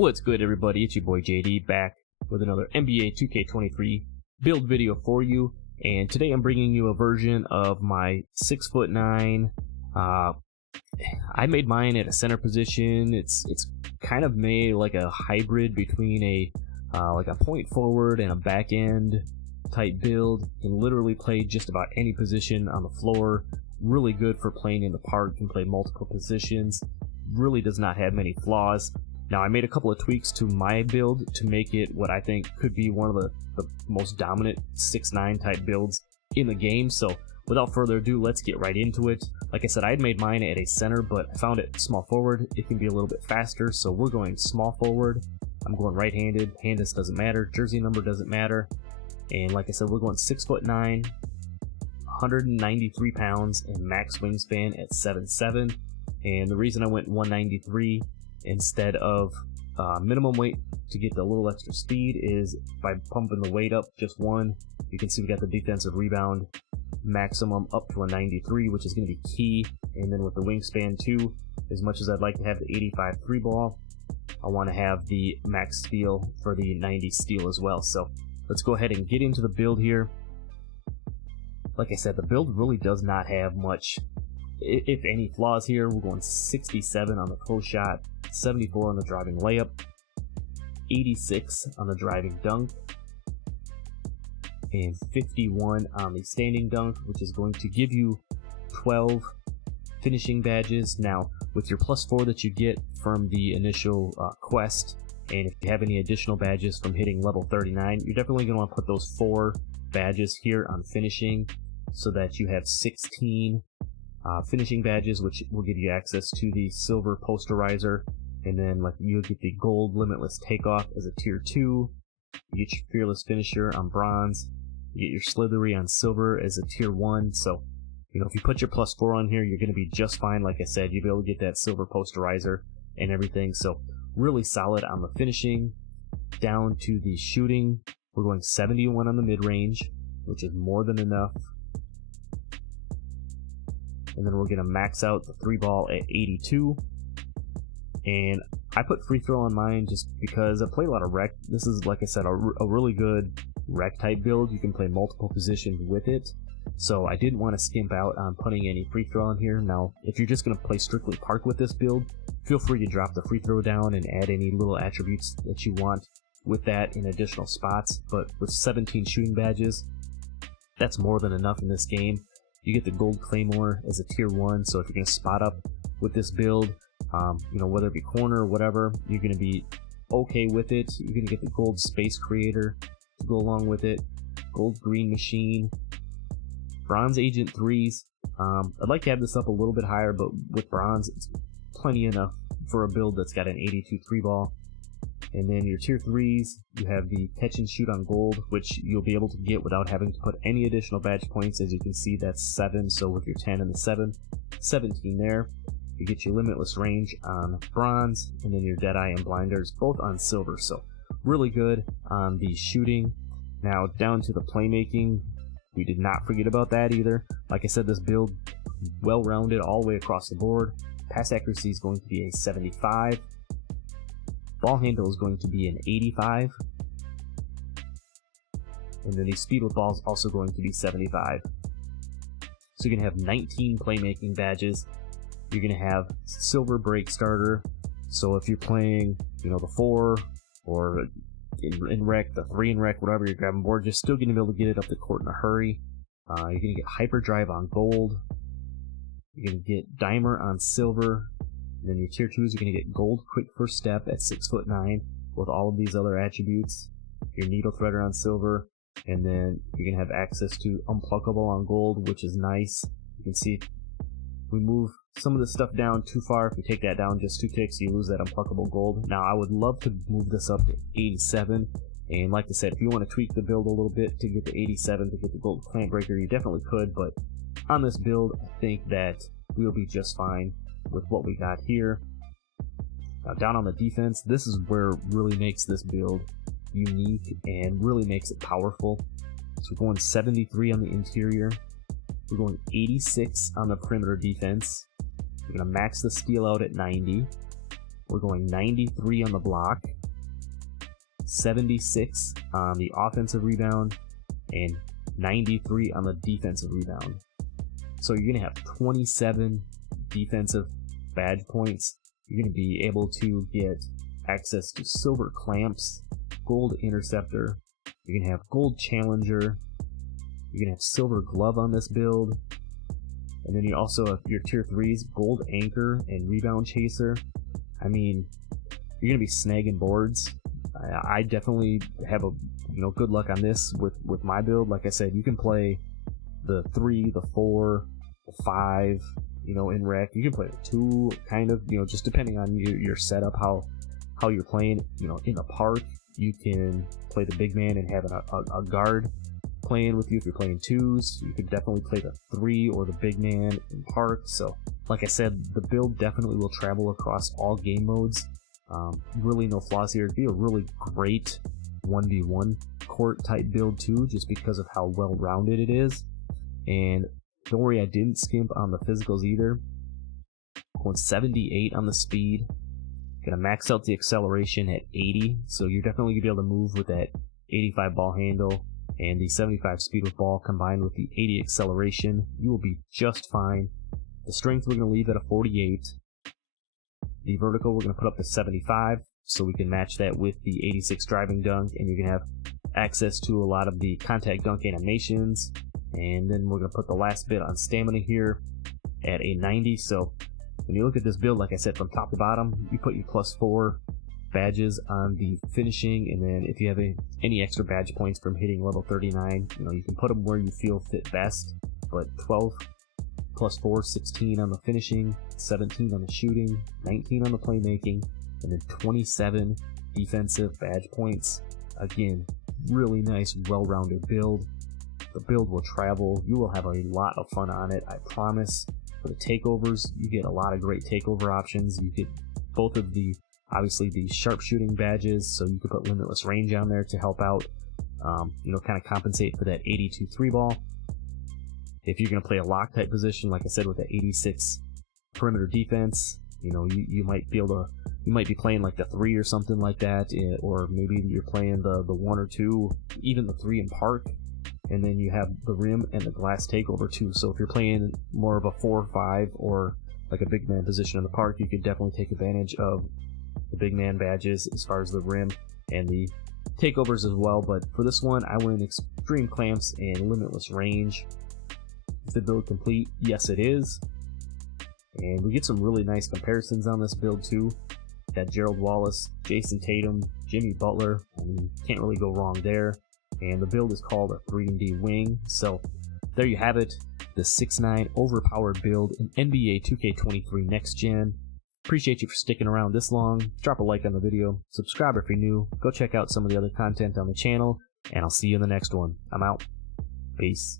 What's good, everybody? It's your boy JD back with another NBA 2K23 build video for you, and today I'm bringing you a version of my 6'9". I made mine at a center position. It's kind of made like a hybrid between a point forward and a back end type build. You can literally play just about any position on the floor. Really good for playing in the park. Can play multiple positions. Really does not have many flaws. Now, I made a couple of tweaks to my build to make it what I think could be one of the most dominant 6'9" type builds in the game. So without further ado, let's get right into it. Like I said, I had made mine at a center, but I found it small forward. It can be a little bit faster, so we're going small forward. I'm going right-handed. Handedness doesn't matter. Jersey number doesn't matter. And like I said, we're going 6'9", 193 pounds, and max wingspan at 7'7". And the reason I went 193 instead of minimum weight to get the little extra speed is by pumping the weight up just one. You can see we got the defensive rebound maximum up to a 93, which is going to be key. And then with the wingspan too, as much as I'd like to have the 85 3 ball, I want to have the max steal for the 90 steal as well. So let's go ahead and get into the build here. Like I said, the build really does not have much, if any, flaws here. We're going 67 on the close shot, 74 on the driving layup, 86 on the driving dunk, and 51 on the standing dunk, which is going to give you 12 finishing badges. Now, with your +4 that you get from the initial quest, and if you have any additional badges from hitting level 39, you're definitely going to want to put those 4 badges here on finishing so that you have 16 finishing badges, which will give you access to the silver posterizer. And then like you'll get the gold limitless takeoff as a tier 2. You get your fearless finisher on bronze. You get your slithery on silver as a tier 1. So, you know, if you put your +4 on here, you're going to be just fine. Like I said, you'll be able to get that silver posterizer and everything. So really solid on the finishing. Down to the shooting, we're going 71 on the mid-range, which is more than enough. And then we're going to max out the 3 ball at 82. And I put free throw on mine just because I play a lot of rec. This is, like I said, a really good rec type build. You can play multiple positions with it. So I didn't want to skimp out on putting any free throw on here. Now, if you're just going to play strictly park with this build, feel free to drop the free throw down and add any little attributes that you want with that in additional spots. But with 17 shooting badges, that's more than enough in this game. You get the gold claymore as a tier 1, so if you're going to spot up with this build, you know, whether it be corner or whatever, you're going to be okay with it. You're going to get the gold space creator to go along with it, gold green machine, bronze agent 3s. I'd like to have this up a little bit higher, but with bronze, it's plenty enough for a build that's got an 82 3 ball. And then your tier 3s, you have the catch and shoot on gold, which you'll be able to get without having to put any additional badge points. As you can see, that's 7, so with your 10 and the 7, 17 there. You get your limitless range on bronze, and then your deadeye and blinders both on silver. So really good on the shooting. Now down to the playmaking, we did not forget about that either. Like I said, this build well-rounded all the way across the board. Pass accuracy is going to be a 75. Ball handle is going to be an 85. And then the speed with ball is also going to be 75. So you're going to have 19 playmaking badges. You're going to have silver break starter. So if you're playing, you know, the 4 or in rec, the 3 in rec, whatever you're grabbing board, you're still going to be able to get it up the court in a hurry. You're going to get hyperdrive on gold. You're going to get dimer on silver. And then your tier 2s are going to get gold quick first step at 6'9" with all of these other attributes. Your needle threader on silver. And then you're going to have access to unpluckable on gold, which is nice. You can see if we move some of this stuff down too far. If you take that down just 2 ticks, you lose that unpluckable gold. Now, I would love to move this up to 87. And like I said, if you want to tweak the build a little bit to get to 87 to get the gold clamp breaker, you definitely could. But on this build, I think that we'll be just fine with what we got here. Now down on the defense, this is where it really makes this build unique and really makes it powerful. So we're going 73 on the interior. We're going 86 on the perimeter defense. We're going to max the steal out at 90. we're going 93 on the block, 76 on the offensive rebound, and 93 on the defensive rebound. So you're going to have 27 defensive badge points. You're going to be able to get access to silver clamps, gold interceptor, you're going to have gold challenger, you're going to have silver glove on this build, and then you also have your tier 3s, gold anchor and rebound chaser. I mean, you're going to be snagging boards. I definitely have a good luck on this with my build. Like I said, you can play the 3, the 4, the 5, in rec. You can play the 2, kind of, just depending on your setup, how you're playing. In the park, you can play the big man and have a guard playing with you. If you're playing 2s, you could definitely play the 3 or the big man in park. So, like I said, the build definitely will travel across all game modes. Really no flaws here. It'd be a really great 1v1 court type build too, just because of how well rounded it is. And don't worry, I didn't skimp on the physicals either. Going 78 on the speed. Gonna max out the acceleration at 80, so you're definitely gonna be able to move with that 85 ball handle and the 75 speed with ball combined with the 80 acceleration. You will be just fine. The strength we're gonna leave at a 48. The vertical we're gonna put up to 75, so we can match that with the 86 driving dunk, and you're gonna have access to a lot of the contact dunk animations. And then we're gonna put the last bit on stamina here at a 90. So when you look at this build, like I said, from top to bottom, you put your +4 badges on the finishing, and then if you have any extra badge points from hitting level 39, you can put them where you feel fit best. But 12 +4, 16 on the finishing, 17 on the shooting, 19 on the playmaking, and then 27 defensive badge points. Again, really nice, well-rounded build. The build will travel. You will have a lot of fun on it, I promise. For the takeovers, you get a lot of great takeover options. You get both of obviously the sharpshooting badges, so you could put limitless range on there to help out, kind of compensate for that 82 3-ball. If you're going to play a lock type position, like I said, with the 86 perimeter defense, you might be playing like the 3 or something like that, or maybe you're playing the 1 or 2, even the 3 in park. And then you have the rim and the glass takeover too. So if you're playing more of a 4 or 5 or like a big man position in the park, you could definitely take advantage of the big man badges as far as the rim and the takeovers as well. But for this one, I went extreme clamps and limitless range. Is the build complete? Yes, it is. And we get some really nice comparisons on this build too. Got Gerald Wallace, Jason Tatum, Jimmy Butler. I mean, can't really go wrong there. And the build is called a 3&D wing. So there you have it, the 6'9" overpowered build in NBA 2K23 Next Gen. Appreciate you for sticking around this long. Drop a like on the video, subscribe if you're new, go check out some of the other content on the channel, and I'll see you in the next one. I'm out. Peace.